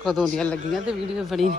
ਕਦੋਂ ਦੀਆਂ ਲੱਗੀਆਂ ਤੇ ਵੀਡੀਓ ਬਣੀ।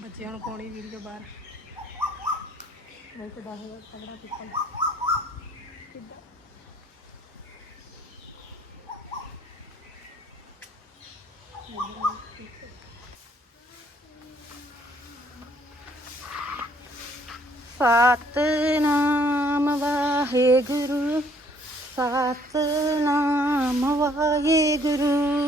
ਬੱਚੇ ਹੁਣ ਕੋਣੀ ਵੀਡੀਓ ਬਾਹਰ। ਮੈਂ ਕੋਦਾ ਹੈ ਤਗੜਾ ਪਿੱਪਲ ਕਿੱਦਾਂ ਸਤਨਾਮ ਵਾਹਿਗੁਰੂ ਸਤਨਾਮ ਵਾਹਿਗੁਰੂ।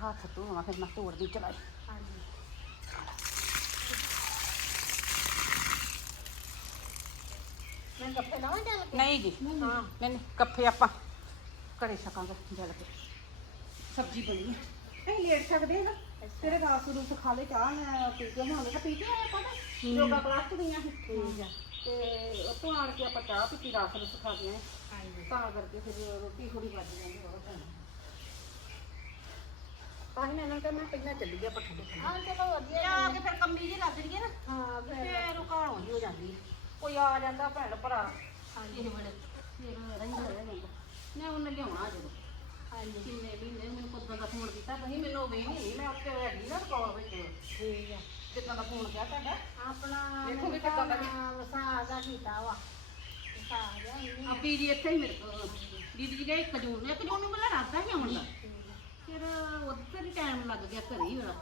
ਹੱਥ ਧੋਵਾਂ ਫਿਰ ਮੈਂ ਤੋੜਦੀ ਚਲਾਈ ਮੈਂ ਕੱਪੜੇ ਲਾਵਾਂ ਚੱਲ ਨਹੀਂ ਜੀ ਹਾਂ ਨਹੀਂ ਨਹੀਂ ਕੱਫੇ ਆਪਾਂ ਘਰੇ ਛਕਾਂਗੇ ਜਲ ਕੇ ਸਬਜ਼ੀ ਬਣੀ ਹੈ ਅਸੀਂ ਲੇਟ ਸਕਦੇ ਨਾ ਤੇਰੇ ਰਾਤ ਨੂੰ ਖਾ ਲੈ ਚਾਹ ਮੈਂ ਪੀ ਕੇ ਬਣਾਉਂਦੇ ਪੀ ਕੇ ਆਇਆ ਪਤਾ ਯੋਗਾ ਕਲਾਸ ਚ ਗਈਆਂ ਸੀ ਠੀਕ ਆ ਤੇ ਉੱਥੋਂ ਆਣ ਕੇ ਆਪਾਂ ਚਾਹ ਪੀਤੀ ਰਾਤ ਨੂੰ ਸਿਖਾ ਦੀਆਂ ਤਾਂ ਕਰਕੇ ਫਿਰ ਰੋਟੀ ਥੋੜੀ ਵੱਜ ਜਾਂਦੀ ਬਹੁਤ ਤਾਂ ਹੀ ਮੈਂ ਇਹਨਾਂ ਨੂੰ ਕਿਹਾ ਮੈਂ ਪਹਿਲਾਂ ਚੱਲੀ ਗਿਆ ਪੱਠੇ ਤੇ ਹਾਂ ਚਲੋ ਵਧੀਆ ਆ। ਕੇ ਫਿਰ ਕੰਮੀ ਜੀ ਲੱਗ ਰਹੀ ਹੈ ਨਾ। ਹਾਂ ਫਿਰ। ਜੀ ਹੋ ਜਾਂਦੀ। ਕੋਈ ਆ ਜਾਂਦਾ ਭੈਣ ਭਰਾ। ਹਾਂਜੀ ਬੜੇ ਫਿਰ ਰਹਿੰਦਾ ਰਹਿ ਜਾਂਦਾ ਮੈਂ ਉਹਨੇ ਲਿਆਉਣਾ ਜਦੋਂ ਹਾਂਜੀ। ਕਿੰਨੇ ਮਹੀਨੇ ਮੈਨੂੰ ਕਦੋਂ ਦਾ ਫੋਨ ਕੀਤਾ ਤੁਸੀਂ ਮੈਨੂੰ ਵੇਖ ਨਹੀਂ ਮੈਂ ਉੱਤੇ ਹੈਗੀ ਨਾ ਕੋਲ ਵਿੱਚ। ਠੀਕ ਆ। ਕਿੱਦਾਂ ਦਾ ਫੋਨ ਕਿਹਾ ਤੁਹਾਡਾ? ਆਪਣਾ ਦੇਖੋ ਵੀ ਕਿੱਦਾਂ ਦਾ ਵਸਾ ਦਾ ਕੀਤਾ ਵਾ। ਗਿਆ। ਆ ਬੀਜੀ ਇੱਥੇ ਹੀ ਮੇਰੇ ਕੋਲ। ਦੀਦੀ ਜੀ ਗਏ ਇੱਕ ਜੂਨ ਨੂੰ। ਇੱਕ ਜੂਨ ਨੂੰ ਮੈਨੂੰ ਰਾਤਾ ਹੀ ਆਉਣ ਦਾ ਫਿਰ ਉੱਧਰ ਹੀ ਟਾਈਮ ਲੱਗ ਗਿਆ ਘਰੇ ਹੀ ਮੇਰਾ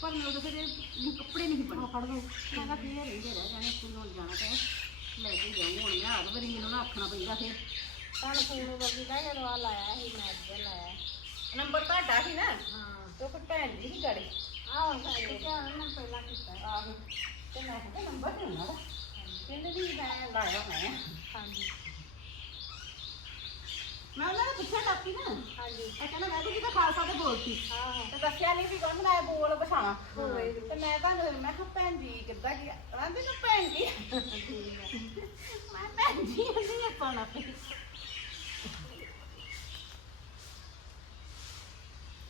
ਪਰ ਮੈਂ ਉਦੋਂ ਫਿਰ ਇਹ ਕੱਪੜੇ ਨਹੀਂ ਪਾਉਣੇ। ਫੜ ਲਓ। ਮੈਂ ਕਿਹਾ ਫੇਰ ਰਹਿੰਦੇ ਰਹਿ ਜਾਣੇ ਸਕੂਲ ਹੁਣ ਜਾਣਾ ਤਾਂ। ਲੈ ਕੇ ਜਾਊਂ ਹੁਣ ਮੈਂ ਹਰ ਵਾਰੀ ਮੈਨੂੰ ਨਾ ਆਖਣਾ ਪੈਂਦਾ ਫਿਰ। ਤੁਹਾਨੂੰ ਫੋਨ ਵਰਗੀ ਦਾ ਜਦੋਂ ਆ ਲਾਇਆ ਸੀ ਮੈਂ ਅੱਗੇ ਲਾਇਆ। ਨੰਬਰ ਤੁਹਾਡਾ ਸੀ ਨਾ? ਹਾਂ। ਤੇ ਕੋਈ ਭੈਣ ਦੀ ਸੀ ਗਾੜੀ? ਆਹ ਸਾਡੇ ਧਿਆਨ ਨਾਲ ਪਹਿਲਾਂ ਕੀਤਾ। ਆਹੋ। ਤੇ ਮੈਂ ਕਿਹਾ ਨੰਬਰ ਨਹੀਂ ਉਹਨਾਂ ਦਾ? ਕਹਿੰਦੇ ਵੀ ਮੈਂ ਲਾਇਆ ਮੈਂ ਹਾਂਜੀ। ਮੈਂ ਉਹਨਾਂ ਨੂੰ ਪੁੱਛਿਆ ਟਾਕੀ ਨਾ। ਹਾਂਜੀ। ਇਹ ਕਹਿੰਦਾ ਮੈਂ ਤਾਂ ਕਿਤੇ ਖਾਲਸਾ ਤੇ ਬੋਲਤੀ ਆਹੋ ਤੇ ਦੱਸਿਆ ਨਹੀਂ ਵੀ ਕੌਣ ਮੈਂ ਬੋਲ ਪਛਾਣਾ। ਤੇ ਮੈਂ ਤੁਹਾਨੂੰ ਮੈਂ ਕਿਹਾ ਭੈਣ ਜੀ ਕਿੱਦਾਂ ਕੀ ਕਹਿੰਦੇ ਤੂੰ ਭੈਣ ਜੀ। ਮੈਂ ਭੈਣ ਜੀ ਨਹੀਂ ਪਾਣਾ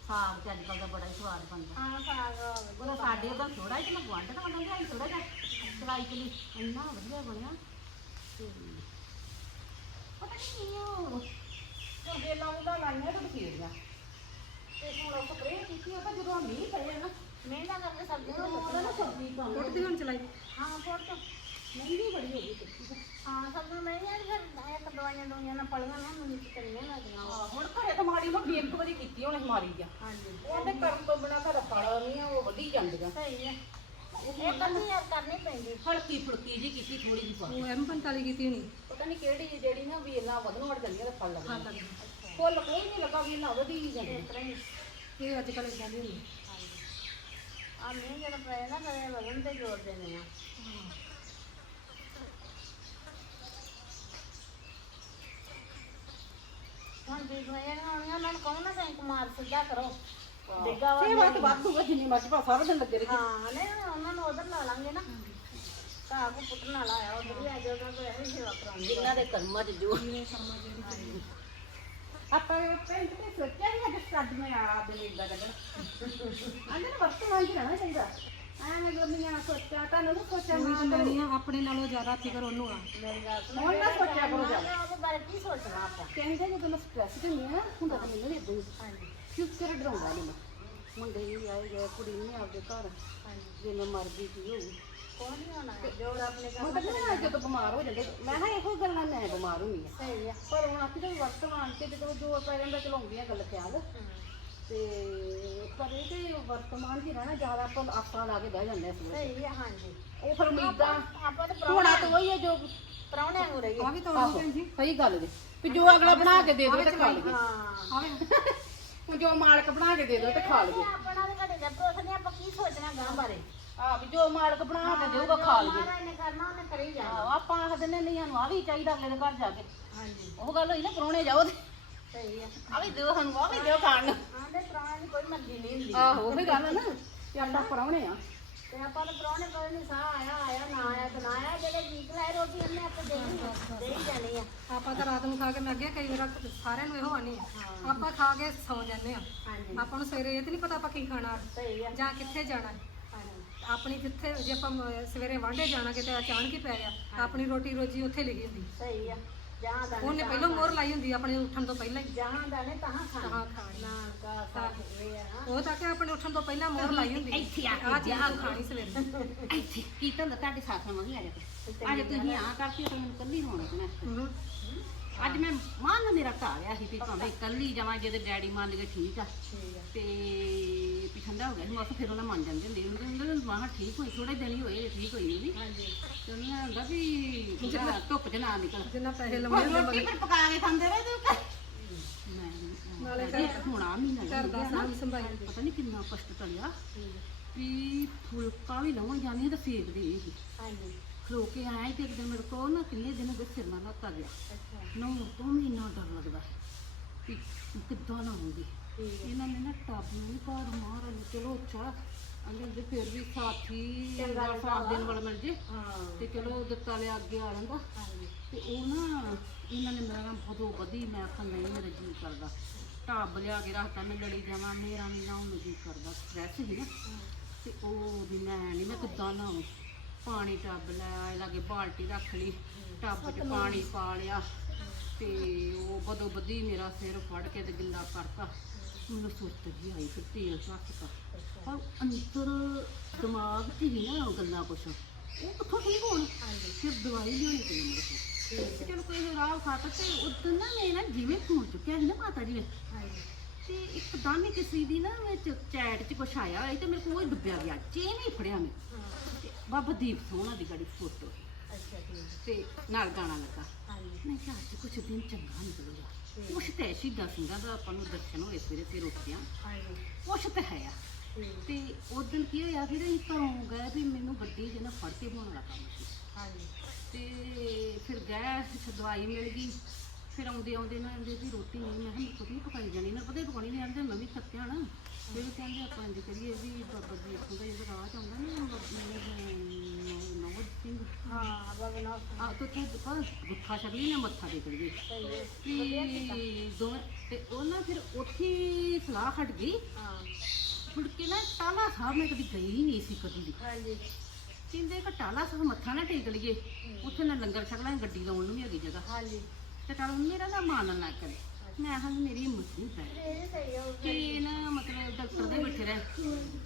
ਸਾਗ ਤੇ ਅੱਜ ਦਾ ਬੜਾ ਹੀ ਸਵਾਦ ਬਣਦਾ। ਹਾਂ ਸਾਗ ਉਹਦਾ ਸਾਡੇ ਉਹਦਾ ਥੋੜਾ ਹੀ ਤੇ ਮੈਂ ਗੁਆਂਢ ਤੋਂ ਬਣਾਉਂਦਾ ਸੀ ਥੋੜਾ ਜਿਹਾ। ਦਵਾਈ ਕੇ ਲਈ ਇੰਨਾ ਵਧੀਆ ਬਣਿਆ। ਤੇ ਪਤਾ ਨਹੀਂ ਕੀ ਉਹ ਬੇਲਾਂ ਉਹਦਾ ਲਾਈਆਂ ਤੇ ਬਥੇਰੀਆਂ। ਤੇ ਹੁਣ ਉਹ ਸਪਰੇਅ ਕੀਤੀ ਉਹ ਤਾਂ ਜਦੋਂ ਮੀਂਹ ਪਏ ਨਾ ਮਿਹਨਤ ਕਰਕੇ ਸਬਜ਼ੀ ਉਹ ਉਹਦਾ ਨਾ ਸਬਜ਼ੀ ਕੰਮ ਫੁੱਟਦੀ ਹੁਣ ਚਲਾਈ? ਹਾਂ ਫੁੱਟ। ਮਹਿੰਗੀ ਬੜੀ ਹੋ ਗਈ ਸਬਜ਼ੀ ਤਾਂ। ਹਾਂ ਸਬਜ਼ੀ ਮੈਂ ਯਾਰ ਫਿਰ ਇੱਕ ਦਵਾਈਆਂ ਦਵਾਈਆਂ ਨਾਲ ਪਲੀਆਂ ਨਾ ਮੈਨੂੰ ਚੰਗੀਆਂ ਲੱਗਦੀਆਂ ਵਾ। ਹਾਂ, ਹੁਣ ਘਰੇ ਤਾਂ ਮਾੜੀ ਮੋਟੀ ਇੱਕ ਵਾਰੀ ਕੀਤੀ ਉਹਨੇ ਮਾਰੀ ਗਿਆ ਹਾਂਜੀ। ਉਹਦੇ ਕਰਨ ਤੋਂ ਬਿਨਾ ਘਰ ਫਲ ਨਹੀਂ ਉਹ ਵਧੀ ਜਾਂਦੀਆਂ। ਸਹੀ ਹੈ ਇਹ ਕੰਨੀ ਯਾਰ ਕਰਨੀ ਪੈਂਦੀ। ਹਲਕੀ ਫੁਲਕੀ ਜੀ ਕੀਤੀ ਥੋੜੀ ਜਿਹੀ ਪਾ ਉਹ ਐਮ 45 ਕੀਤੀ ਹੋਣੀ। ਪਤਾ ਨਹੀਂ ਕਿਹੜੀ ਜਿਹੜੀ ਨਾ ਵੀ ਇਹਨਾਂ ਵਧਣ ਵੜ ਜਾਂਦੀਆਂ ਤੇ ਫਲ ਲੱਗਦੇ ਫੁੱਲ ਕੋਈ ਨਹੀਂ ਲੱਗਾ ਵੀ ਇਹਨਾਂ ਵਧੀ ਹੀ ਜਾਂਦੇ। ਇਹ ਅੱਜ ਕੱਲ੍ਹ ਇਦਾਂ ਦੀ ਹੁੰਦੀ ਆ ਮੈਂ ਜਦੋਂ ਪਏ ਨਾ ਕਦੇ ਵਗਨ ਤੇ ਜੋੜ ਦੇਣੇ ਆ ਹੁਣ ਵੀ ਹੋਏ ਨਾ ਉਹਨਾਂ ਨੂੰ ਕਹੋ ਨਾ ਕਹੀਂ ਕੁਮਾਰ ਸਿੱਧਾ ਕਰੋ। ਡਿੱਗਾ ਵਾ ਇਹ ਬਾਤ ਵਾਧੂ ਜਿੰਨੀ ਮਰਜ਼ੀ ਪਾ ਸਾਰਾ ਦਿਨ ਲੱਗੇ ਰਹੇ ਹਾਂ ਨਹੀਂ ਉਹਨਾਂ ਨੂੰ ਉਧਰ ਲਾ ਲਾਂਗੇ ਨਾ। ਘਾਹ ਕੋ ਪੁੱਟਣ ਵਾਲਾ ਆ ਉਧਰ ਵੀ ਆ ਜਾਓ ਉਹਨਾਂ ਕੋਲ ਇਹੋ ਹੀ ਸੇਵਾ ਕਰਾਉਂਗੇ ਜਿਨ੍ਹਾਂ ਦੇ ਕਰਮਾਂ 'ਚ ਜੋ। ਆਪਾਂ ਪਿੰਡ ਤੇ ਸੋਚਿਆ ਨਹੀਂ ਅੱਜ ਸੱਜ ਮੈਂ ਆ ਬਲੇਡਾ ਕੱਢਣ ਅੰਦਰ ਵਰਤਮਾਨ 'ਚ ਰਹਿਣਾ ਚਾਹੀਦਾ। ਐਵੇਂ ਗਰਮੀਆਂ ਸੋਚਿਆ ਤੁਹਾਨੂੰ ਤਾਂ ਸੋਚਿਆ ਨਾ ਆਪਣੇ ਨਾਲੋਂ ਜ਼ਿਆਦਾ ਫਿਕਰ ਉਹਨੂੰ ਆ। ਮੇਰੀ ਗੱਲ ਸੁਣ ਹੁਣ ਨਾ ਸੋਚਿਆ ਕਰੋ ਜਾ। ਉਹਦੇ ਬਾਰੇ ਕੀ ਸੋਚਣਾ ਆਪਾਂ? ਕਹਿੰਦੇ ਜਦੋਂ ਮੈਂ ਸਟ੍ਰੈਸ ਤੇ ਹੁੰਦੀ ਆ ਨਾ ਹੁੰਦਾ ਤਾਂ ਮੈਨੂੰ ਵੀ ਇਦਾਂ ਹੀ। ਹਾਂਜੀ। ਫਿਊਚਰ ਡਰਾਉਂਦਾ ਨਹੀਂ ਮੈਂ। ਮੁੰਡੇ ਗਏ ਕੁੜੀ ਨਹੀਂ ਆਪਦੇ ਘਰ ਹਾਂਜੀ। ਜੇ ਮੈਂ ਮਰ ਗਈ ਕੀ ਹੋਊ। ਕੋਈ ਨਹੀਂ ਹੋਣਾ ਜੋ ਆਪਣੇ ਹੁਣ ਤਾਂ ਨਾ ਜਦੋਂ ਬਿਮਾਰ ਹੋ ਜਾਂਦੇ ਮੈਂ ਕਿਹਾ ਇਹੋ ਗੱਲਾਂ ਮੈਂ ਬਿਮਾਰ ਹੁੰਦੀ ਆ। ਸਹੀ ਆ। ਪਰ ਹੁਣ ਆਪੀ ਤਾਂ ਵਰਤਮਾਨ ਤੇ ਜਦੋਂ ਜੋ ਪੈ ਜਾਂਦਾ ਚਲਾਉਂਦੀਆਂ ਗੱਲ ਖਿਆਲ। ਤੇ ਪਰ ਇਹ ਤੇ ਵਰਤਮਾਨ 'ਚ ਹੀ ਰਹਿਣਾ ਜ਼ਿਆਦਾ ਆਪਾਂ ਆਪਾਂ ਲਾ ਕੇ ਬਹਿ ਜਾਂਦੇ ਆ ਸਹੀ ਆ ਹਾਂਜੀ। ਉਹ ਫਿਰ ਉਮੀਦਾਂ ਆਪਾਂ ਤਾਂ ਹੋਣਾ ਤਾਂ ਉਹੀ ਹੈ ਜੋ ਪ੍ਰਾਹੁਣਿਆਂ ਨੂੰ ਰਹੀਏ। ਆ ਵੀ ਤਾਂ ਸਹੀ ਗੱਲ ਜੀ। ਵੀ ਜੋ ਅਗਲਾ ਬਣਾ ਕੇ ਦੇ ਦੋ ਤੇ ਖਾ ਲਈਏ। ਹਾਂ। ਹੁਣ ਜੋ ਮਾਲਕ ਬਣਾ ਕੇ ਦੇ ਦੋ ਤੇ ਖਾ ਲਈਏ ਆਪਣਾ ਵੀ ਘੜੇ ਜੱਟ ਉਠਨੇ ਆਪਾਂ ਕੀ ਸੋਚਣਾ ਗਾਂ ਬਾਰੇ? ਆ ਵੀ ਜੋ ਮਾਲਕ ਬਣਾ ਕੇ ਦੇਊਗਾ ਖਾ ਲਈਏ ਮਹਾਰਾਜ ਨੇ ਕਰਨਾ ਉਹਨੇ ਕਰੀ ਜਾਣਾ। ਆਹੋ, ਆਪਾਂ ਆਖਦੇ ਨੇ ਨਹੀਂ ਸਾਨੂੰ ਆ ਵੀ ਚਾਹੀਦਾ ਅਗਲੇ ਦੇ ਘਰ ਜਾ ਕੇ। ਹਾਂਜੀ। ਉਹ ਗੱਲ ਹੋਈ ਨਾ ਪਰੋਣੇ ਜਾਓ ਤੇ। ਸਹੀ ਆ। ਆ ਵੀ ਦਿਓ ਸਾਨੂੰ ਆ ਵੀ ਦਿਓ ਖਾਣ ਨੂੰ। ਆਂਦੇ ਪ੍ਰਾਹੁਣੇ ਦੀ ਕੋਈ ਮਰਜ਼ੀ ਨਹੀਂ ਹੁੰਦੀ। ਆਹੋ ਉਹੀ ਗੱਲ ਹੈ ਨਾ ਕਿ ਆਪਾਂ ਪਰੋਣੇ ਆ। ਤੇ ਆਪਾਂ ਨੂੰ ਪ੍ਰਾਹੁਣੇ ਕੋਈ ਨਹੀਂ ਸਾਹ ਆਇਆ ਆਇਆ ਨਾ ਆਇਆ ਤੇ ਨਾ ਆਇਆ ਜਿਹੜੇ ਠੀਕ ਲਾਏ ਰੋਟੀ ਉਹਨੇ ਆਪਾਂ ਦੇਣੀ ਆ ਦੇ ਹੀ ਜਾਣੀ ਆ। ਆਪਾਂ ਤਾਂ ਰਾਤ ਨੂੰ ਖਾ ਕੇ ਮੈਂ ਅੱਗੇ ਕਈ ਵਾਰ ਸਾਰਿਆਂ ਨੂੰ ਇਹੋ ਆਨੀ ਆਪਾਂ ਖਾ ਕੇ ਸੌ ਜਾਂਦੇ ਆ ਹਾਂਜੀ। ਆਪਾਂ ਨੂੰ ਸਵੇਰੇ ਇਹ ਤੇ ਨਹੀਂ ਪਤਾ ਆਪਾਂ ਕੀ ਖਾਣਾ। ਸਹੀ ਆ। ਜਾਂ ਕਿੱਥੇ ਜਾਣਾ। ਹਾਂਜੀ। ਆਪਣੀ ਜਿੱਥੇ ਜੇ ਆਪਾਂ ਮ- ਸਵੇਰੇ ਵਾਂਢੇ ਜਾਣਾ ਕਿਤੇ ਅਚਾਨਕ ਹੀ ਪੈ ਗਿਆ ਤਾਂ ਆਪਣੀ ਰੋਟੀ ਰੋਜੀ ਉੱਥੇ ਲਿਖੀ ਹੁੰਦੀ। ਸਹੀ ਆ। ਜਹਾਂ ਦਾ ਉਹਨੇ ਪਹਿਲਾਂ ਮੋਹਰ ਲਾਈ ਹੁੰਦੀ ਆਪਣੇ ਉੱਠਣ ਤੋਂ ਪਹਿਲਾਂ ਹੀ। ਜਹਾਂ ਦਾ ਨੇ ਤਾਂ ਖਾਣਾ। ਹਾਂ ਖਾਣੀ। ਨਾ ਕਾ ਸਾਥ ਇਹ ਆ ਉਹ ਤਾਂ ਕਿ ਆਪਣੇ ਉੱਠਣ ਤੋਂ ਪਹਿਲਾਂ ਮੋਹਰ ਲਾਈ ਹੁੰਦੀ। ਇੱਥੇ ਆ ਆ ਚੀਜ਼ ਤੂੰ ਖਾਣੀ ਸਵੇਰੇ। ਇੱਥੇ। ਕੀ ਤਾਂ ਤੁਹਾਡੇ ਸਾਥ ਮੰਗੀ ਆ ਜਾ ਅੱਜ ਤੁਸੀਂ ਆ ਕਰਤੀ ਤਾਂ ਮੈਨੂੰ ਕੱਲੀ ਹੋਣੀ ਹੂੰ। ਅੱਜ ਮੈਂ ਮਨ ਮੇਰਾ ਘਰ ਆ ਸੀ ਵੀ ਭਾਵੇਂ ਕੱਲੀ ਜਾਵਾਂ ਜਿਹਦੇ ਡੈਡੀ ਮੰਨ ਗਏ ਠੀਕ ਆ। ਠੀਕ ਆ। ਤੇ ਵੀ ਠੰਡਾ ਹੋ ਗਿਆ ਸੀ ਮੌਸਮ ਫਿਰ ਉਹਨਾਂ ਮੰਨ ਜਾਂਦੇ ਹੁੰਦੇ ਉਹਨਾਂ ਦੇ ਮਾਂ ਠੀਕ ਹੋਈ ਥੋੜੇ ਦਿਨ ਹੀ ਹੋਏ ਠੀਕ ਹੋਈ ਨਹੀਂ ਹਾਂਜੀ। ਤੇ ਉਹਨਾਂ ਹੁੰਦਾ ਵੀ ਜਿਹੜਾ ਧੁੱਪ ਚ ਨਾ ਨਿਕਲ। ਜਿੰਨਾ ਪੈਸੇ ਲਵਾਉਣੇ ਹੁੰਦੇ ਰੋਟੀ ਫਿਰ ਪਕਾ ਕੇ ਖਾਂਦੇ ਰਹੇ ਤੇ ਮੈਂ ਨਾਲੇ ਹੁਣ ਆ ਮਹੀਨਾ ਘਰ ਦਾ ਸਾਂਭ ਸੰਭਾਲ ਪਤਾ ਨਹੀਂ ਕਿੰਨਾ ਕਸ਼ਟ ਕਰਿਆ ਵੀ ਫੁਲਕਾ ਵੀ ਲਾਉਣ ਜਾਂਦੀ ਤਾਂ ਇਹ। ਸੀ। ਹਾਂਜੀ। ਖਲੋ ਕੇ ਆਇਆ ਤੇ ਇੱਕ ਦਿਨ ਮੇਰੇ ਕੋਲ ਨਾ ਕਿੰਨੇ ਦਿਨ ਦੇ ਸਿਰ ਨਾਲ ਲੱਤਾ ਗਿਆ। ਅੱਛਾ। ਨੌ ਤੋਂ ਵੀ ਇੰਨਾ ਡਰ ਲੱਗਦਾ ਵੀ ਕਿੱਦਾਂ ਲਾਉਂਗੀ ਠੀਕ ਇਹਨਾਂ ਨੇ ਨਾ ਟੱਬ ਨੂੰ ਵੀ ਘਰ ਮਾਰ ਚਲੋ ਚਾ ਅੰਦਰ ਦੇ ਫਿਰ ਵੀ ਸਾਥੀ ਚੰਗਾ ਸਾਥ ਦੇਣ ਵਾਲਾ ਮਿਲ ਜੇ। ਹਾਂ। ਤੇ ਚਲੋ ਦਿੱਤਾ ਲਿਆ ਅੱਗੇ ਆ ਜਾਂਦਾ ਹਾਂਜੀ। ਤੇ ਉਹ ਨਾ ਇਹਨਾਂ ਨੇ ਮੇਰਾ ਨਾਮ ਬਦੋ ਬਦੀ ਮੈਂ ਆਖਾਂ ਨਹੀਂ ਮੇਰਾ ਜੀ ਕਰਦਾ। ਢਾਬ ਲਿਆ ਕੇ ਰੱਖਤਾ ਮੈਂ ਲੜੀ ਜਾਵਾਂ ਮੇਰਾ ਨਹੀਂ ਨਾ ਉਹਨੂੰ ਜੀ ਕਰਦਾ। ਸਟ੍ਰੈਸ ਸੀ ਨਾ। ਤੇ ਉਹ ਵੀ ਮੈਂ ਨਹੀਂ ਮੈਂ ਕਿੱਦਾਂ ਲਾਵਾਂ ਪਾਣੀ ਟੱਬ ਲੈ ਆਏ ਲਾਗੇ ਬਾਲਟੀ ਰੱਖ ਲਈ ਟੱਬ 'ਚ ਪਾਣੀ ਪਾ ਲਿਆ ਤੇ ਉਹ ਬਦੋ ਬਦੀ ਮੇਰਾ ਸਿਰ ਫੜ ਕੇ ਤੇ ਗਿੱਲਾ ਕਰਤਾ। ਮੈਨੂੰ ਸੁਰਤ ਜੀ ਆਈ ਫਿਰ ਤੇਲ ਚੱਕਤਾ ਪਰ ਅੰਦਰ ਦਿਮਾਗ 'ਚ ਹੀ ਨਾ ਉਹ ਗੱਲਾਂ ਕੁਛ। ਉਹ ਕਿੱਥੋਂ ਠੀਕ ਹੋਣ? ਫਿਰ ਦਵਾਈ ਲਿਆਉਣੀ ਪਈ ਮੇਰੇ ਕੋਲ ਚਲੋ ਕੋਈ ਰਾਹ ਖਾਤਾ ਤੇ ਉਦੋਂ ਨਾ ਮੈਂ ਨਾ ਜਿਵੇਂ ਫੋਨ ਚੁੱਕਿਆ ਸੀ ਨਾ ਮਾਤਾ ਜੀ ਨੇ। ਤੇ ਇੱਕਦਮ ਹੀ ਕਿਸੇ ਦੀ ਨਾ ਵਿੱਚ ਚੈਟ 'ਚ ਕੁਛ ਆਇਆ ਹੋਇਆ ਤੇ ਮੇਰੇ ਕੋਲ ਉਹ ਡੁੱਬਿਆ ਗਿਆ ਚੇਨ ਹੀ ਫੜਿਆ ਮੈਂ। ਬਾਬਾ ਦੀਪ ਸੋਹਣਾ ਦੀ ਗਾੜੀ ਫੋਟੋ ਅੱਛਾ ਠੀਕ ਤੇ ਨਾਲ ਗਾਣਾ ਲੱਗਾ। ਹਾਂਜੀ। ਮੈਂ ਕਿਹਾ ਅੱਜ ਕੁਛ ਦਿਨ ਚੰਗਾ ਨਿਕਲੂਗਾ। ਕੁਛ ਤੇ ਸ਼ਹੀਦਾਂ ਸਿੰਘਾਂ ਦਾ ਆਪਾਂ ਨੂੰ ਦਰਸ਼ਨ ਹੋਏ ਸਵੇਰੇ ਫਿਰ ਉੱਠਦਿਆਂ। ਹਾਂਜੀ। ਕੁਛ ਤੇ ਹੈ ਆ। ਠੀਕ ਤੇ ਉਸ ਦਿਨ ਕੀ ਹੋਇਆ ਫਿਰ ਅਸੀਂ ਘਰੋਂ ਗਏ ਵੀ ਮੈਨੂੰ ਗੱਡੀ 'ਚ ਨਾ ਫੜ ਕੇ ਬਣਾਉਣ ਵਾਲਾ ਕੰਮ ਸੀ। ਹਾਂਜੀ। ਤੇ ਫਿਰ ਗਏ ਫਿਰ ਦਵਾਈ ਮਿਲ ਗਈ। ਫਿਰ ਆਉਂਦੇ ਆਉਂਦੇ ਨਾ ਆਂਦੇ ਵੀ ਰੋਟੀ ਨਹੀਂ ਮੈਂ ਕਿਹਾ ਕੁਝ ਨਹੀਂ ਪਕਾਈ ਜਾਣੀ ਨਾ ਪਤਾ ਹੀ ਪਕਾਉਣੀ ਨਹੀਂ ਆਂਦੇ ਮੈਂ ਵੀ ਥੱਕਿਆ ਨਾ। ਫਿਰ ਉਹ ਕਹਿੰਦੇ ਆਪਾਂ ਇੰਜ ਕਰੀਏ ਵੀ ਬਾਬਾ ਜੀ ਇੱਥੋਂ ਦਾ ਜਿਹੜਾ ਰਾਹ ਚ ਆਉਂਦਾ ਨਾ ਨਵਦ ਸਿੰਘ। ਹਾਂ ਬਾਬਾ ਨਾ ਆ ਤੋਂ ਤੇ ਦੁਕਾਨ ਗੁੱਠਾ ਛਕ ਲਈ ਨਾ ਮੱਥਾ ਟੇਕ ਲਈਏ। ਸਹੀ ਹੈ। ਵੀ ਦੋਵੇਂ ਤੇ ਉਹ ਨਾ ਫਿਰ ਉੱਥੇ ਹੀ ਸਲਾਹ ਹਟ ਗਈ। ਹਾਂ। ਮੁੜ ਕੇ ਨਾ ਟਾਲਾ ਸਾਹਿਬ ਮੈਂ ਕਦੀ ਗਈ ਹੀ ਨਹੀਂ ਸੀ ਕਦੀ ਵੀ। ਹਾਂਜੀ। ਕਹਿੰਦੇ ਕਿ ਟਾਲਾ ਸਾਹਿਬ ਮੱਥਾ ਨਾ ਟੇਕ ਲਈਏ। ਉੱਥੇ ਨਾ ਲੰਗਰ ਛਕ ਲਾਂਗੇ ਗੱਡੀ ਲਾਉਣ ਨੂੰ ਵੀ ਹੈਗੀ ਜਗ੍ਹਾ। ਹਾਂਜੀ। ਤੇ ਟਾਲਾ ਮੇਰਾ ਨਾ ਮਨ ਨਾ ਕਰੇ ਮੈਂ ਹਾਂ ਮੇਰੀ ਹਿੰਮਤ ਨਹੀਂ ਹੈ ਕਿ ਨਾ ਮਤਲਬ ਡਾਕਟਰ ਦੇ ਬੈਠੇ ਰਹੇ।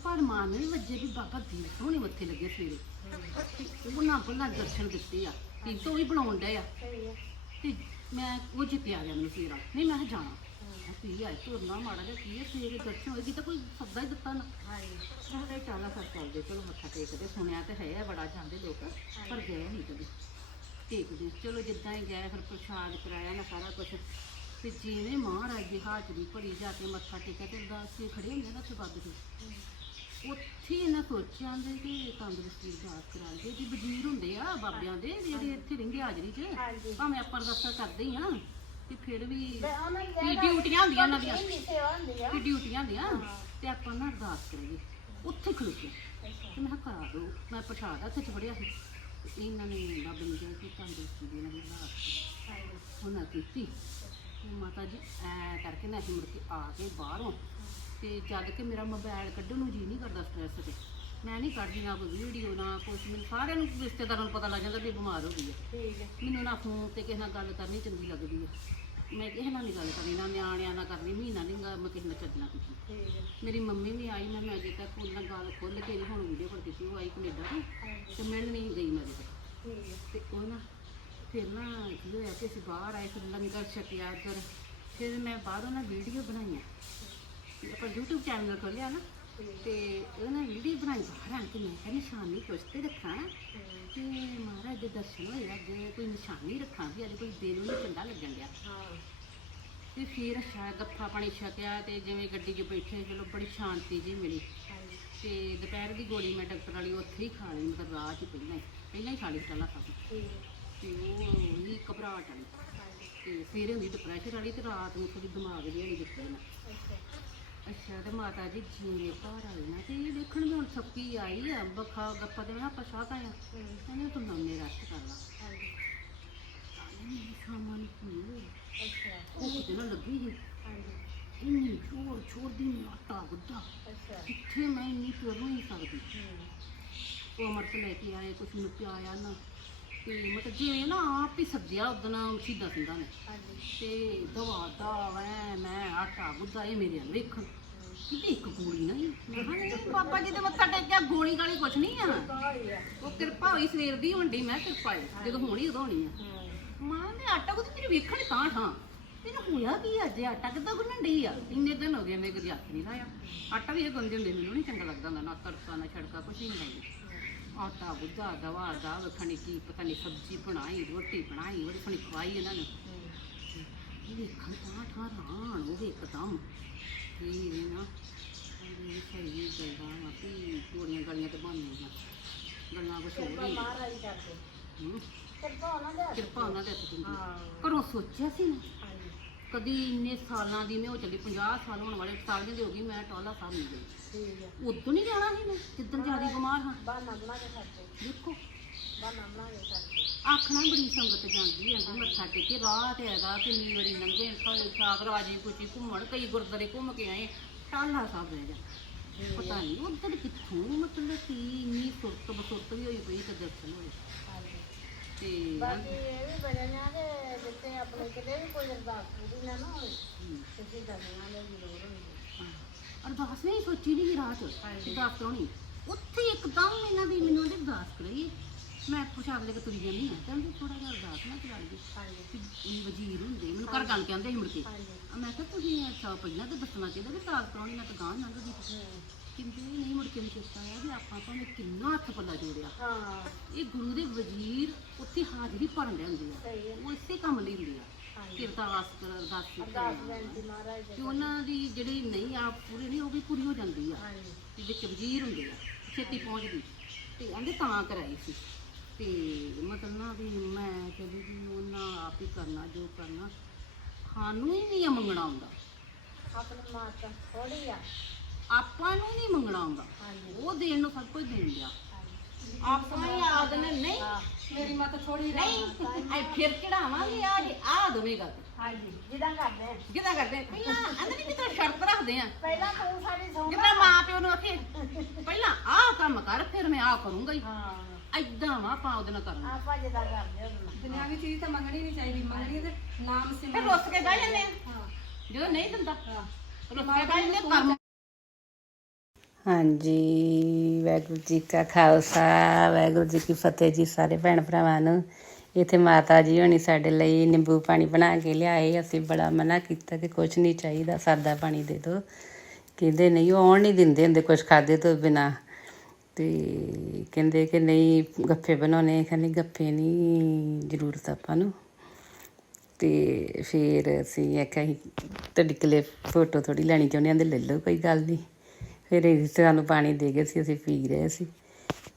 ਪਰ ਮਨ ਵੀ ਵੱਜੇ ਵੀ ਬਾਬਾ ਦੀਪ ਸੋਹਣੇ ਮੱਥੇ ਲੱਗੇ ਸਵੇਰੇ। ਤੇ ਉਹਨਾਂ ਪਹਿਲਾਂ ਦਰਸ਼ਨ ਦਿੱਤੇ ਆ। ਕੀ ਤੋਂ ਵੀ ਬਣਾਉਣ ਡਏ ਆ। ਤੇ ਮੈਂ ਉਹ ਜਿੱਤਿਆ ਗਿਆ ਮੈਨੂੰ ਸਵੇਰਾ। ਨਹੀਂ ਮੈਂ ਕਿਹਾ ਜਾਣਾ। ਕੀ ਆਈ ਤੁਰਨਾ ਮਾੜਾ ਜਿਹਾ ਕੀ ਹੈ ਸਵੇਰੇ ਦਰਸ਼ਨ ਹੋਏਗੀ ਤਾਂ ਕੋਈ ਸੱਦਾ ਹੀ ਦਿੱਤਾ ਨਾ। ਕਿਹਾ ਟਾਲਾ ਸਰ ਚੱਲਦੇ ਚਲੋ ਮੱਥਾ ਟੇਕਦੇ ਸੁਣਿਆ ਤੇ ਹੈ ਆ ਬੜਾ ਜਾਂਦੇ ਲੋਕ ਪਰ ਗਏ ਨਹੀਂ ਕਦੇ। ਟੇਕਦੇ ਚਲੋ ਜਿੱਦਾਂ ਹੀ ਗਏ ਫਿਰ ਪ੍ਰਸ਼ਾਦ ਕਰਾਇਆ ਨਾ ਸਾਰਾ ਕੁਝ ਤੇ ਜਿਵੇਂ ਮਹਾਰਾਜ ਦੀ ਹਾਜ਼ਰੀ ਭਰੀ ਜਾ ਕੇ ਮੱਥਾ ਟੇਕਿਆ ਤੇ ਅਰਦਾਸ ਕੇ ਖੜੇ ਹੁੰਦੇ ਨਾ ਉੱਥੇ ਬੱਦ ਕੇ। ਉੱਥੇ ਇਹਨਾਂ ਸੋਚਿਆ ਆਂਦੇ ਕਿ ਤੰਦਰੁਸਤੀ ਦੀ ਅਰਦਾਸ ਕਰਾ ਲਈਏ ਜੀ ਵਜ਼ੀਰ ਹੁੰਦੇ ਆ ਬਾਬਿਆਂ ਦੇ ਜਿਹੜੇ ਇੱਥੇ ਰਹਿੰਦੇ ਹਾਜ਼ਰੀ 'ਚ ਭਾਵੇਂ ਆਪਾਂ ਅਰਦਾਸਾਂ ਕਰਦੇ ਹੀ ਆ ਤੇ ਫਿਰ ਵੀ ਤੇ ਦੀ ਕੀ ਡਿਊਟੀਆਂ ਹੁੰਦੀਆਂ ਉਹਨਾਂ ਦੀਆਂ ਹੁੰਦੀ ਕਿ ਡਿਊਟੀਆਂ ਹੁੰਦੀਆਂ ਤੇ ਆਪਾਂ ਨਾ ਅਰਦਾਸ ਕਰਾਂਗੇ ਉੱਥੇ ਖਲੋਤੇ ਤੇ ਮੈਂ ਕਿਹਾ ਕਰਾ ਦੋ ਮੈਂ ਪ੍ਰਸ਼ਾਦ ਹੱਥ ਚ ਫੜਿਆ ਸੀ। ਤੇ ਇਹਨਾਂ ਨੇ ਬਾਬੇ ਨੂੰ ਕਿਹਾ ਕਿ ਤੰਦਰੁਸਤੀ ਦੀ ਨਾਲ ਅਰਦਾਸ ਹਾਂਜੀ। ਉਹਨਾਂ ਕੀਤੀ। ਤੇ ਮਾਤਾ ਜੀ ਐ ਕਰਕੇ ਨਾ ਅਸੀਂ ਮੁੜ ਕੇ ਆ ਕੇ ਬਾਹਰੋਂ ਤੇ ਜਦ ਕਿ ਮੇਰਾ ਮੋਬਾਈਲ ਕੱਢਣ ਨੂੰ ਜੀ ਨਹੀਂ ਕਰਦਾ ਸਟ੍ਰੈਸ ਤੇ। ਮੈਂ ਨਹੀਂ ਕੱਢਦੀ ਨਾ ਕੋਈ ਵੀਡੀਓ ਨਾ ਕੁਛ। ਮੈਨੂੰ ਸਾਰਿਆਂ ਨੂੰ ਰਿਸ਼ਤੇਦਾਰਾਂ ਨੂੰ ਪਤਾ ਲੱਗ ਜਾਂਦਾ ਵੀ ਬਿਮਾਰ ਹੋ ਗਈ ਹੈ ਠੀਕ ਹੈ ਮੈਨੂੰ ਨਾ ਫੋਨ ਤੇ ਕਿਸੇ ਨਾਲ ਗੱਲ ਕਰਨੀ ਚੰਗੀ ਲੱਗਦੀ ਹੈ ਮੈਂ ਕਿਸੇ ਨਾਲ ਨਹੀਂ ਗੱਲ ਕਰਨੀ ਨਾ ਨਿਆਣਿਆਂ ਨਾਲ ਕਰਨੀ ਮਹੀਨਾ ਨਹੀਂ ਗਾ ਮੈਂ ਕਿਸੇ ਨਾਲ ਚੱਲਣਾ ਕੁਛ ਠੀਕ ਹੈ ਮੇਰੀ ਮੰਮੀ ਵੀ ਆਈ ਮੈਂ ਮੈਂ ਅਜੇ ਤੱਕ ਉਹਨਾਂ ਨਾਲ ਗੱਲ ਖੁੱਲ ਕੇ ਨਹੀਂ ਹੁਣ ਵੀਡੀਓ ਪਰ ਕੀਤੀ ਉਹ ਆਈ ਕੈਨੇਡਾ ਤੋਂ। ਤੇ ਮਿਲਣ ਨਹੀਂ ਗਈ ਮੈਂ ਅਜੇ ਤੱਕ ਠੀਕ ਹੈ ਤੇ ਉਹ ਨਾ ਫਿਰ ਨਾ ਕੀ ਹੋਇਆ ਕਿ ਅਸੀਂ ਬਾਹਰ ਆਏ, ਫਿਰ ਲੰਗਰ ਛਕਿਆ ਇੱਧਰ। ਫਿਰ ਮੈਂ ਬਾਹਰੋਂ ਨਾ ਵੀਡੀਓ ਬਣਾਈਆਂ। ਤੇ ਆਪਾਂ YouTube ਚੈਨਲ ਖੋਲਿਆ ਨਾ, ਤੇ ਉਹ ਨਾ ਵੀਡੀਓ ਬਣਾਈ ਬਾਹਰ ਆਣ ਕੇ। ਮੈਂ ਕਿਹਾ ਨਿਸ਼ਾਨੀ ਕੁਛ ਤੇ ਰੱਖਾਂ। ਕਿ ਮਹਾਰਾਜ ਦੇ ਦਰਸ਼ਨ ਹੋਏ ਅੱਗੇ ਕੋਈ ਨਿਸ਼ਾਨੀ ਰੱਖਾਂ ਵੀ ਅੱਜ ਕੋਈ ਦਿਲ ਨੂੰ ਚੰਗਾ ਲੱਗਣ ਡਿਆ। ਹਾਂ ਤੇ ਫਿਰ ਅੱਛਾ ਗੱਫਾ ਪਾਣੀ ਛਕਿਆ ਤੇ ਜਿਵੇਂ ਗੱਡੀ 'ਚ ਬੈਠੇ, ਚਲੋ ਬੜੀ ਸ਼ਾਂਤੀ ਜੀ ਮਿਲੀ। ਹਾਂਜੀ ਤੇ ਦੁਪਹਿਰ ਦੀ ਗੋਲੀ ਮੈਂ ਡਾਕਟਰ ਵਾਲੀ ਉੱਥੇ ਹੀ ਖਾ ਲਈ, ਮਤਲਬ ਰਾਹ 'ਚ ਪਹਿਲਾਂ ਹੀ ਪਹਿਲਾਂ ਹੀ ਖਾ ਲਈ ਟਾਲਾ ਖਾ ਤੇ ਉਹ ਹੀ ਘਬਰਾਹਟ ਵਾਲੀ। ਹਾਂਜੀ ਤੇ ਸਵੇਰੇ ਹੁੰਦੀ ਡਿਪਰੈਸ਼ਨ ਵਾਲੀ ਤੇ ਰਾਤ ਨੂੰ ਥੋੜੀ ਦਿਮਾਗ ਦੀ ਵਾਲੀ ਦਿੱਤੀ ਨਾ। ਅੱਛਾ, ਤੇ ਮਾਤਾ ਜੀ ਜਿਵੇਂ ਘਰ ਆਈ ਨਾ ਤੇ ਇਹ ਵੇਖਣ ਵੀ ਹੁਣ ਆਈ ਆ, ਬਖਾ ਗੱਪਾ ਤੇ ਮੈਂ ਆਪਾਂ ਸ਼ਾਹ ਆਇਆ ਕਹਿੰਦੇ, ਤੂੰ ਨੰਨੇ ਰੈਸਟ ਕਰ ਲਾ। ਹਾਂਜੀ ਸ਼ਾਮਾਂ ਨੂੰ ਕੀ ਹੋਇਆ? ਅੱਛਾ ਭੁੱਖ ਤੇ ਨਾ ਲੱਗੀ ਸੀ। ਹਾਂਜੀ ਇੰਨੀ ਛੋੜ ਛੋੜ ਦੀ ਆਟਾ ਗੁੱਦਾ ਅੱਛਾ ਕਿੱਥੇ ਮੈਂ ਇੰਨੀ ਤੁਰ ਨਹੀਂ ਸਕਦੀ। ਹੂੰ ਉਹ ਅਮਰਤ ਲੈ ਕੇ ਆਏ, ਕੁਛ ਮੈਨੂੰ ਪਿਆਇਆ ਨਾ। ਤੇ ਮਤਲਬ ਜਿਵੇਂ ਨਾ ਆਪ ਹੀ ਸੱਜਿਆ ਉਦਣ ਸਿੱਧਾ ਸਿੰਘਾਂ ਨੇ। ਤੇ ਦਵਾ ਦਾ ਵੈ ਮੈਂ ਆਟਾ ਗੁੱਦਾ ਇਹ ਮੇਰੇ ਵੱਲ ਵੇਖਣ। ਕਿਤੇ ਇੱਕ ਗੋਲੀ ਨਹੀਂ ਮੈਂ ਕਿਹਾ ਨਹੀਂ ਬਾਬਾ ਜੀ ਦੇ ਮੱਥਾ ਟੇਕਿਆ ਗੋਲੀ ਗਾਲੀ ਕੁਛ ਨਹੀਂ ਆ। ਉਹ ਕਿਰਪਾ ਹੋਈ ਸਵੇਰ ਦੀ ਹੁੰਦੀ ਮੈਂ ਕਿਰਪਾ ਹੈ ਜਦੋਂ ਹੋਣੀ ਉਦੋਂ ਹੋਣੀ ਆ। ਮਾਂ ਨੇ ਆਟਾ ਗੁੱਦ ਮੇਰੇ ਵੇਖਣ ਤਾਂ ਠਾਂ। ਤੈਨੂੰ ਹੋਇਆ ਕੀ ਅੱਜ? ਆਟਾ ਕਿੱਦਾਂ ਗੁੰਨਣ ਡਈ ਆ? ਇੰਨੇ ਦਿਨ ਹੋ ਗਏ ਮੈਂ ਕਦੀ ਹੱਥ ਨਹੀਂ ਲਾਇਆ। ਆਟਾ ਵੀ ਇਹ ਗੁੰਨਦੇ ਹੁੰਦੇ ਮੈਨੂੰ ਨਹੀਂ ਚੰਗਾ ਲੱਗਦਾ ਹੁੰਦਾ ਨਾ ਤੜਕਾ ਨਾ ਛੜਕਾ ਕੁਛ ਨਹੀਂ ਲਾਉਂਦੀ ਆਟਾ ਬੁੱਧਾ ਦਵਾ ਦਾ ਵਖਣੀ ਕੀ ਪਤਾ ਨਹੀਂ ਸਬਜ਼ੀ ਬਣਾਈ ਰੋਟੀ ਬਣਾਈ ਬੜੀ ਫਣੀ ਖਵਾਈ ਇਹਨਾਂ ਨੇ। ਵੇਖਣ ਤਾਂ ਠਾਂ ਰਾਣ ਉਹ ਵੀ ਇੱਕਦਮ। ਕੀ ਇਹ ਨਾ ਇਹ ਸਹੀ ਗੱਲਾਂ ਆ ਵੀ ਗੋਲੀਆਂ ਗਾਲੀਆਂ ਤੇ ਬਣਨੀਆਂ ਗੱਲਾਂ ਕੁਛ ਹੀ ਮਹਾਰਾਜ ਕਰਦੇ। ਕਿਰਪਾ ਉਹਨਾਂ ਦੇ ਹੱਥ ਕਿਰਪਾ ਉਹਨਾਂ ਦੇ ਹੱਥ ਘਰੋਂ ਸੋਚਿਆ ਸੀ ਨਾ ਕਦੀ ਇੰਨੇ ਸਾਲਾਂ ਦੀ ਮੈਂ ਉਹ ਚੱਲੀ 50 ਸਾਲ ਹੋਣ ਵਾਲੇ ਸਾਲ ਦੀ ਹੋ ਗਈ ਮੈਂ ਟੋਲਾ ਸਾਹਿਬ ਨਹੀਂ ਗਈ। ਠੀਕ ਹੈ। ਉਦੋਂ ਨਹੀਂ ਜਾਣਾ ਸੀ ਮੈਂ ਜਿੱਦਣ ਜ਼ਿਆਦਾ ਬਿਮਾਰ ਹਾਂ। ਬਾਨਾ ਬਣਾ ਕੇ ਖਾਤੇ ਦੇਖੋ। ਬਾਨਾ ਬਣਾ ਕੇ ਖਾਤੇ ਆਖਣਾ ਬੜੀ ਸੰਗਤ ਜਾਂਦੀ ਹੈ ਮੱਥਾ ਟੇਕੇ ਰਾਹ ਤੇ ਹੈਗਾ ਕਿੰਨੀ ਵਾਰੀ ਲੰਘੇ ਸਾਗ ਰਾਜੀ ਕੁਚੀ ਘੁੰਮਣ ਕਈ ਗੁਰਦੁਆਰੇ ਘੁੰਮ ਕੇ ਆਏ ਟਾਲਾ ਸਾਹਿਬ ਰਹਿ ਜਾ ਪਤਾ ਨਹੀਂ ਉਧਰ ਕਿੱਥੋਂ ਮਤਲਬ ਕੀ ਇੰਨੀ ਸੁਰਤ ਬਸੁਰਤ ਵੀ ਹੋਈ ਪਈ ਤੇ ਦਰਸ਼ਨ ਹੋਏ। ਤੇ ਬਾਕੀ ਕਿ ਆਪਣੇ ਕਿਤੇ ਵੀ ਕੋਈ ਅਰਦਾਸ ਪੂਰੀ ਨਾ ਨਾ ਹੋਵੇ ਹਮ, ਕਿਸੇ ਦਰਨਾਂ ਦੇ ਜ਼ਰੂਰ ਹੁੰਦੀ ਹਾਂ। ਅਰਦਾਸ ਨਹੀਂ ਸੋਚੀ ਨਹੀਂ ਰਾਤ। ਅਰਦਾਸ ਕਰਾਉਣੀ। ਉੱਥੇ ਇੱਕਦਮ ਇਹਨਾਂ ਦੀ ਮੈਨੂੰ ਉਹਦੀ ਅਰਦਾਸ ਕਰਾਈ। ਮੈਂ ਪ੍ਰਸ਼ਾਦ ਲੈ ਕੇ ਤੁਰੀ ਜਾਂਦੀ ਹਾਂ। ਕਹਿੰਦੇ ਥੋੜਾ ਜਿਹਾ ਅਰਦਾਸ ਨਾ ਕਰਾ ਲਈ ਹਾਂਜੀ। ਵਜ਼ੀਰ ਹੁੰਦੇ। ਮੈਨੂੰ ਘਰ ਗੱਲ ਕਹਿੰਦੇ ਸੀ ਮੁੜ ਕੇ। ਮੈਂ ਕਿਹਾ ਤੁਸੀਂ ਅੱਛਾ ਪਹਿਲਾਂ ਤਾਂ ਦੱਸਣਾ ਚਾਹੀਦਾ ਵੀ ਅਰਦਾਸ ਕਰਾਉਣੀ ਮੈਂ ਤਾਂ ਗਾਂ ਲੰਘ ਕਹਿੰਦੇ ਨਹੀਂ ਮੁੜ ਕੇ ਮੈਨੂੰ ਚੇਤਾ ਆਇਆ ਵੀ ਆਪਾਂ ਭਾਵੇਂ ਕਿੰਨਾ ਹੱਥ ਪੱਲਾ ਜੋੜਿਆ। ਹਾਂ। ਇਹ ਗੁਰੂ ਦੇ ਵਜ਼ੀਰ ਉੱਥੇ ਹਾਜ਼ਰੀ ਭਰਨ ਦੇ ਹੁੰਦੇ ਆ। ਹੈ। ਉਹ ਇਸੇ ਕੰਮ ਲਈ ਹੁੰਦੇ ਆ। ਕਿਰਤਾਵਾਸ ਕਰ ਅਰਦਾਸ ਅਰਦਾਸ ਕੀਤੀ ਬੇਨਤੀ ਮਹਾਰਾਜ ਤੇ ਉਹਨਾਂ ਦੀ ਜਿਹੜੀ ਨਹੀਂ ਆ ਪੂਰੀ ਨਹੀਂ ਉਹ ਵੀ ਪੂਰੀ ਹੋ ਜਾਂਦੀ ਆ। ਹਾਂਜੀ। ਤੇ ਵਿੱਚ ਵਜ਼ੀਰ ਹੁੰਦੇ ਆ। ਛੇਤੀ ਪਹੁੰਚਦੀ ਤੇ ਕਹਿੰਦੇ ਤਾਂ ਕਰਾਈ ਸੀ। ਤੇ ਮਤਲਬ ਨਾ ਵੀ ਮੈਂ ਕਹਿੰਦੀ ਵੀ ਉਹਨਾਂ ਆਪ ਹੀ ਕਰਨਾ ਜੋ ਕਰਨਾ। ਸਾਨੂੰ ਹੀ ਨਹੀਂ ਆ ਮੰਗਣਾ ਆਉਂਦਾ। ਆਪਣੀ ਮਾਤਾ ਥੋੜੀ ਆ। ਆਪਾਂ ਨੂੰ ਨਹੀਂ ਮੰਗਣਾ ਹਾਂਜੀ। ਉਹ ਦੇਣ ਨੂੰ ਸਭ ਕੁਝ ਦੇਣ ਦਿਆ ਆਪਾਂ ਹੀ ਆਦਨੇ ਨਹੀਂ ਮੇਰੀ ਮਤ ਥੋੜੀ ਨਹੀਂ। ਐ ਫਿਰ ਚੜਾਵਾਂਗੇ ਆ ਜੇ ਆ ਦਵੇਗਾ ਹਾਂਜੀ। ਜਿੱਦਾਂ ਕਰਦੇ। ਆ। ਕਿਦਾਂ ਕਰਦੇ। ਪਹਿਲਾਂ ਅੰਦਰ ਨਹੀਂ ਕਿਤੇ ਸ਼ਰਤ ਰੱਖਦੇ ਆ। ਪਹਿਲਾਂ ਤੂੰ ਸਾਡੀ ਸੁਣ ਜਿੱਦਾਂ ਮਾਂ ਪਿਓ ਨੂੰ ਆਖੇ ਪਹਿਲਾਂ ਆਹ ਕੰਮ ਕਰ ਫਿਰ ਮੈਂ ਆਹ ਕਰੂੰਗਾ ਹੀ। ਹਾਂ। ਐਦਾਂ ਵਾ ਆਪਾਂ ਉਹਦੇ ਨਾਲ ਕਰਨਾ। ਆਪਾਂ ਜਿੱਦਾਂ ਕਰਦੇ ਹੁੰਦੇ ਦੁਨਿਆਵੀ ਚੀਜ਼ ਤਾਂ ਮੰਗਣੀ ਨਹੀਂ ਚਾਹੀਦੀ। ਮੰਗਣੀ ਤੇ ਨਾਮ ਫਿਰ ਸਿਮਰਨ। ਰੁੱਸ ਕੇ ਬਹਿ ਜਾਂਦੇ ਆ। ਹਾਂ। ਜਦੋਂ ਨਹੀਂ ਦਿੰਦਾ। ਰੁੱਸ ਕੇ ਬਹਿ ਜਾਂਦੇ ਆ, ਕਰਮ ਹਾਂਜੀ, ਵਾਹਿਗੁਰੂ ਜੀ ਕਾ ਖਾਲਸਾ, ਵਾਹਿਗੁਰੂ ਜੀ ਕੀ ਫਤਿਹ ਜੀ ਸਾਰੇ ਭੈਣ ਭਰਾਵਾਂ ਨੂੰ। ਇੱਥੇ ਮਾਤਾ ਜੀ ਹੋਣੀ ਸਾਡੇ ਲਈ ਨਿੰਬੂ ਪਾਣੀ ਬਣਾ ਕੇ ਲਿਆਏ। ਅਸੀਂ ਬੜਾ ਮਨਾ ਕੀਤਾ ਕਿ ਕੁਝ ਨਹੀਂ ਚਾਹੀਦਾ, ਸਾਦਾ ਪਾਣੀ ਦੇ ਦਿਓ। ਕਹਿੰਦੇ ਨਹੀਂ, ਉਹ ਆਉਣ ਨਹੀਂ ਦਿੰਦੇ ਹੁੰਦੇ ਕੁਝ ਖਾਦੇ ਤੋਂ ਬਿਨਾ। ਤੇ ਕਹਿੰਦੇ ਕਿ ਨਹੀਂ, ਗੱਫੇ ਬਣਾਉਣੇ। ਕਹਿੰਦੇ ਗੱਫੇ ਨਹੀਂ ਜ਼ਰੂਰਤ ਆਪਾਂ ਨੂੰ। ਤੇ ਫਿਰ ਅਸੀਂ ਆਖਿਆ ਅਸੀਂ ਤੁਹਾਡੀ ਕੋਲੇ ਫੋਟੋ ਥੋੜੀ ਲੈਣੀ ਚਾਹੁੰਦੇ ਹਾਂ ਤੇ ਲੈ ਲਓ, ਕੋਈ ਗੱਲ ਨਹੀਂ ਫਿਰ ਇਹ ਸਾਨੂੰ ਪਾਣੀ ਦੇ ਗਏ ਸੀ ਅਸੀਂ ਪੀ ਰਹੇ ਸੀ।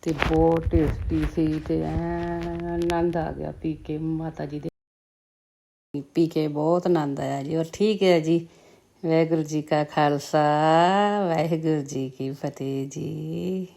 ਤੇ ਬਹੁਤ ਟੇਸਟੀ ਸੀ ਤੇ ਐਨ ਆਨੰਦ ਆ ਗਿਆ ਪੀ ਕੇ, ਮਾਤਾ ਜੀ ਦੇ। ਪੀ ਕੇ ਬਹੁਤ ਆਨੰਦ ਆਇਆ ਜੀ ਔਰ ਠੀਕ ਹੈ ਜੀ। ਵਾਹਿਗੁਰੂ ਜੀ ਕਾ ਖਾਲਸਾ, ਵਾਹਿਗੁਰੂ ਜੀ ਕੀ ਫਤਿਹ ਜੀ।